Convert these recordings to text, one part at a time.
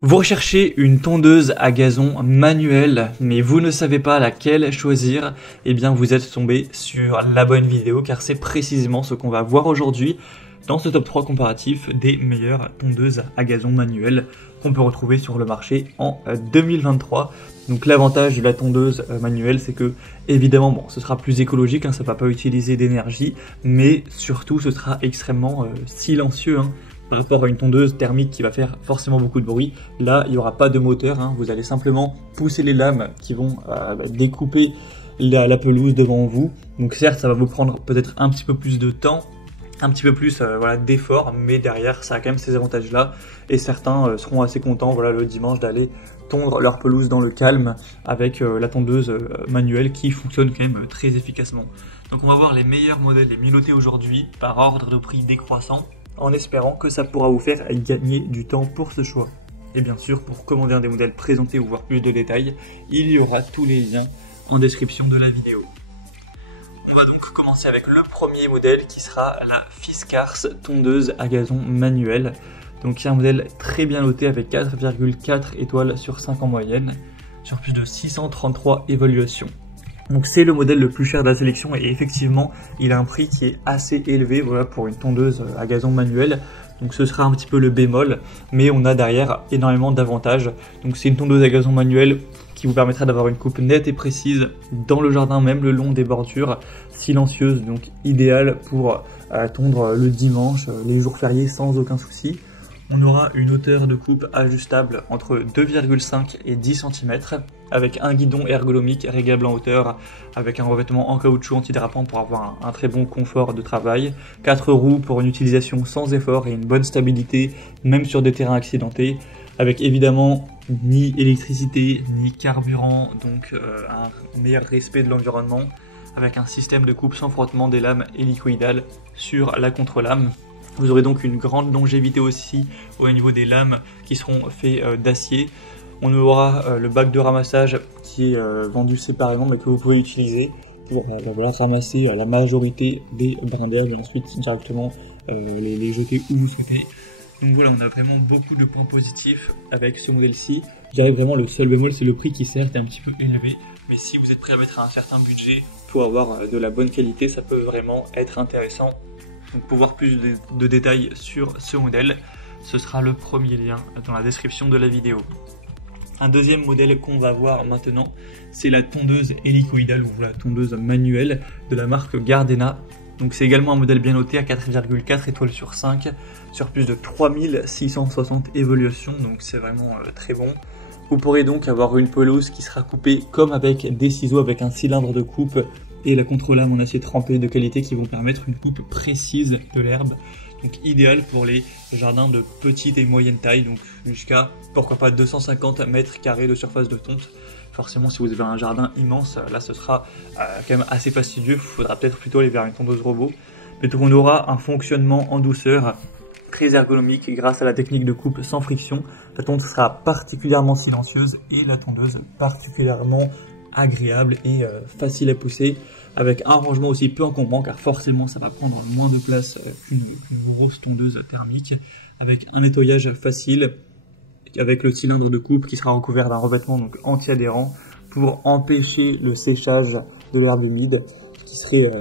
Vous recherchez une tondeuse à gazon manuelle, mais vous ne savez pas laquelle choisir, eh bien vous êtes tombé sur la bonne vidéo car c'est précisément ce qu'on va voir aujourd'hui dans ce top 3 comparatif des meilleures tondeuses à gazon manuelles qu'on peut retrouver sur le marché en 2023. Donc l'avantage de la tondeuse manuelle, c'est que évidemment bon, ce sera plus écologique, ça ne va pas utiliser d'énergie, mais surtout ce sera extrêmement silencieux. Par rapport à une tondeuse thermique qui va faire forcément beaucoup de bruit, là il n'y aura pas de moteur, vous allez simplement pousser les lames qui vont découper la pelouse devant vous. Donc certes ça va vous prendre peut-être un petit peu plus de temps, un petit peu plus d'effort, mais derrière ça a quand même ces avantages là et certains seront assez contents le dimanche d'aller tondre leur pelouse dans le calme avec la tondeuse manuelle qui fonctionne quand même très efficacement. Donc on va voir les meilleurs modèles, les mieux notés aujourd'hui par ordre de prix décroissant, en espérant que ça pourra vous faire gagner du temps pour ce choix. Et bien sûr, pour commander un des modèles présentés ou voir plus de détails, il y aura tous les liens en description de la vidéo. On va donc commencer avec le premier modèle qui sera la Fiskars tondeuse à gazon manuelle. Donc c'est un modèle très bien noté avec 4,4 étoiles sur 5 en moyenne, sur plus de 633 évaluations. Donc c'est le modèle le plus cher de la sélection et effectivement il a un prix qui est assez élevé pour une tondeuse à gazon manuelle. Donc ce sera un petit peu le bémol, mais on a derrière énormément d'avantages. Donc c'est une tondeuse à gazon manuelle qui vous permettra d'avoir une coupe nette et précise dans le jardin, même le long des bordures, silencieuse, donc idéale pour tondre le dimanche, les jours fériés sans aucun souci. On aura une hauteur de coupe ajustable entre 2,5 et 10 cm avec un guidon ergonomique réglable en hauteur avec un revêtement en caoutchouc antidérapant pour avoir un très bon confort de travail, 4 roues pour une utilisation sans effort et une bonne stabilité même sur des terrains accidentés, avec évidemment ni électricité ni carburant, donc un meilleur respect de l'environnement, avec un système de coupe sans frottement des lames hélicoïdales sur la contre-lame. Vous aurez donc une grande longévité aussi au niveau des lames qui seront faits d'acier. On aura le bac de ramassage qui est vendu séparément mais que vous pouvez utiliser pour ramasser la majorité des brins d'herbe et ensuite directement les jeter où vous souhaitez. Donc voilà, on a vraiment beaucoup de points positifs avec ce modèle-ci. Je dirais vraiment le seul bémol, c'est le prix qui certes est un petit peu élevé, mais si vous êtes prêt à mettre un certain budget pour avoir de la bonne qualité, ça peut vraiment être intéressant. Donc pour voir plus de détails sur ce modèle, ce sera le premier lien dans la description de la vidéo. Un deuxième modèle qu'on va voir maintenant, c'est la tondeuse hélicoïdale ou la tondeuse manuelle de la marque Gardena. Donc c'est également un modèle bien noté à 4,4 étoiles sur 5, sur plus de 3660 évaluations, donc c'est vraiment très bon. Vous pourrez donc avoir une pelouse qui sera coupée comme avec des ciseaux avec un cylindre de coupe et la contre-lame en acier trempé de qualité qui vont permettre une coupe précise de l'herbe. Donc idéal pour les jardins de petite et moyenne taille, donc jusqu'à pourquoi pas 250 mètres carrés de surface de tonte. Forcément si vous avez un jardin immense, là ce sera quand même assez fastidieux, il faudra peut-être plutôt aller vers une tondeuse robot. Mais donc on aura un fonctionnement en douceur, très ergonomique grâce à la technique de coupe sans friction. La tonte sera particulièrement silencieuse et la tondeuse particulièrement agréable et facile à pousser, avec un rangement aussi peu encombrant car forcément ça va prendre moins de place qu'une grosse tondeuse thermique, avec un nettoyage facile, avec le cylindre de coupe qui sera recouvert d'un revêtement donc anti-adhérent pour empêcher le séchage de l'herbe humide qui serait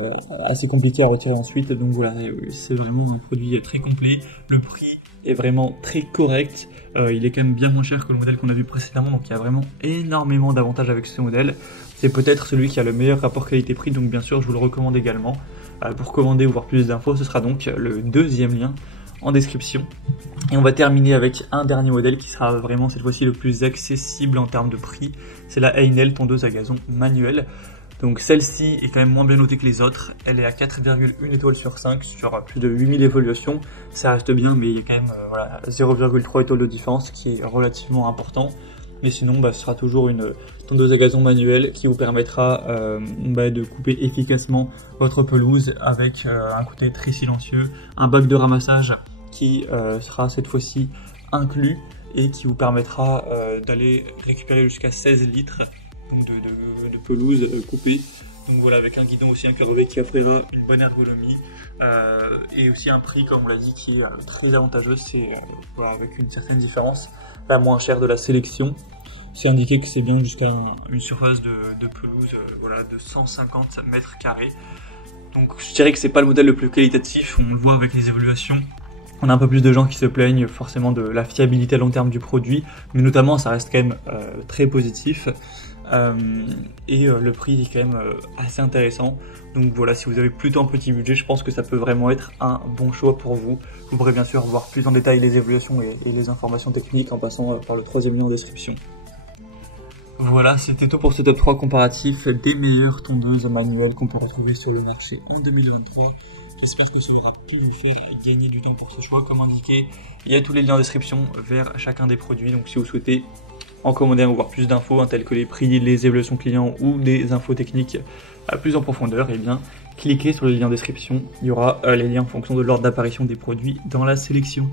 assez compliqué à retirer ensuite. Donc voilà, c'est vraiment un produit très complet, le prix est vraiment très correct, il est quand même bien moins cher que le modèle qu'on a vu précédemment, donc il y a vraiment énormément d'avantages avec ce modèle. C'est peut-être celui qui a le meilleur rapport qualité-prix, donc bien sûr je vous le recommande également. Pour commander ou voir plus d'infos, ce sera donc le deuxième lien en description. Et on va terminer avec un dernier modèle qui sera vraiment cette fois-ci le plus accessible en termes de prix, c'est la Heinel tondeuse à gazon manuelle. Donc celle-ci est quand même moins bien notée que les autres, elle est à 4,1 étoiles sur 5 sur plus de 8000 évaluations, ça reste bien mais il y a quand même 0,3 étoiles de différence qui est relativement important. Mais sinon ce sera toujours une tondeuse à gazon manuelle qui vous permettra de couper efficacement votre pelouse avec un côté très silencieux, un bac de ramassage qui sera cette fois-ci inclus et qui vous permettra d'aller récupérer jusqu'à 16 litres donc de pelouse coupée Donc voilà, avec un guidon aussi incurvé qui offrira une bonne ergonomie et aussi un prix, comme on l'a dit, qui est très avantageux. C'est voilà, avec une certaine différence, la moins chère de la sélection. C'est indiqué que c'est bien jusqu'à une surface de pelouse voilà, de 150 mètres carrés. Donc je dirais que c'est pas le modèle le plus qualitatif, on le voit avec les évaluations. On a un peu plus de gens qui se plaignent forcément de la fiabilité à long terme du produit, mais notamment ça reste quand même très positif. Le prix est quand même assez intéressant. Donc voilà, si vous avez plutôt un petit budget, je pense que ça peut vraiment être un bon choix pour vous. Vous pourrez bien sûr voir plus en détail les évaluations et les informations techniques en passant par le troisième lien en description. Voilà, c'était tout pour ce top 3 comparatif des meilleures tondeuses manuelles qu'on peut retrouver sur le marché en 2023. J'espère que ça aura pu vous faire gagner du temps pour ce choix. Comme indiqué, il y a tous les liens en description vers chacun des produits. Donc si vous souhaitez en commander ou voir plus d'infos, telles que les prix, les évaluations clients ou des infos techniques plus en profondeur, eh bien cliquez sur les liens en description. Il y aura les liens en fonction de l'ordre d'apparition des produits dans la sélection.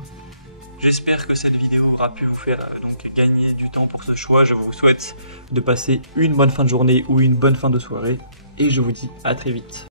J'espère que cette vidéo aura pu vous faire donc gagner du temps pour ce choix. Je vous souhaite de passer une bonne fin de journée ou une bonne fin de soirée et je vous dis à très vite.